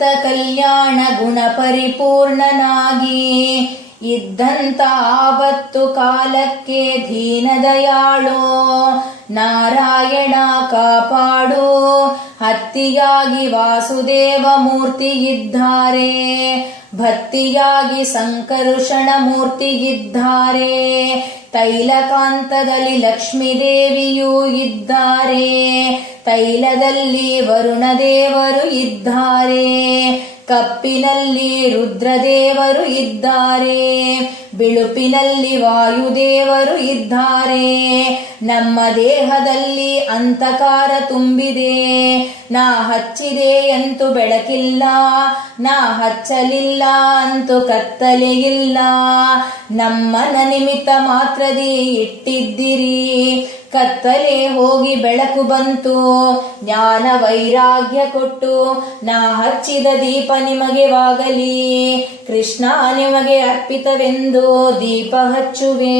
ಅತ್ಯಂತ ಕಲ್ಯಾಣ ಗುಣ ಪರಿಪೂರ್ಣನಾಗಿ ಇದ್ದಂತ ಆವತ್ತು ಕಾಲಕ್ಕೆ ದೀನದಯಾಳೋ ನಾರಾಯಣ ಕಾಪಾಡು. ಹತ್ತಿಯಾಗಿ ವಾಸುದೇವ ಮೂರ್ತಿ ಇದ್ದಾರೆ, ಭಕ್ತಿಯಾಗಿ ಸಂಕರುಷಣ ಮೂರ್ತಿ ಇದ್ದಾರೆ, ತೈಲಕಾಂತದಲ್ಲಿ ಲಕ್ಷ್ಮೀ ದೇವಿಯೂ ಇದ್ದಾರೆ, ತೈಲದಲ್ಲಿ ವರುಣ ದೇವರು ಇದ್ದಾರೆ, ಕಪ್ಪಿನಲ್ಲಿ ರುದ್ರದೇವರು ಇದ್ದಾರೆ, ಬಿಳುಪಿನಲ್ಲಿ ವಾಯುದೇವರು ಇದ್ದಾರೆ. ನಮ್ಮ ದೇಹದಲ್ಲಿ ಅಂಧಕಾರ ತುಂಬಿದೆ, ನಾ ಹಚ್ಚಿದೆ ಅಂತೂ ಬೆಳಕಿಲ್ಲ, ನಾ ಹಚ್ಚಲಿಲ್ಲ ಅಂತೂ ಕತ್ತಲೆಯಿಲ್ಲ. ನಮ್ಮನ ನಿಮಿತ್ತ ಮಾತ್ರದಿ ಇಟ್ಟಿದ್ದಿರಿ, ಕತ್ತಲೆ ಹೋಗಿ ಬೆಳಕು ಬಂತು, ಜ್ಞಾನ ವೈರಾಗ್ಯ ಕೊಟ್ಟು ನಾ ಹಚ್ಚಿದ ದೀಪ ನಿಮಗೆ ವಾಗಲಿ. ಕೃಷ್ಣ ನಿಮಗೆ ಅರ್ಪಿತವೆಂದು ದೀಪ ಹಚ್ಚುವೆ.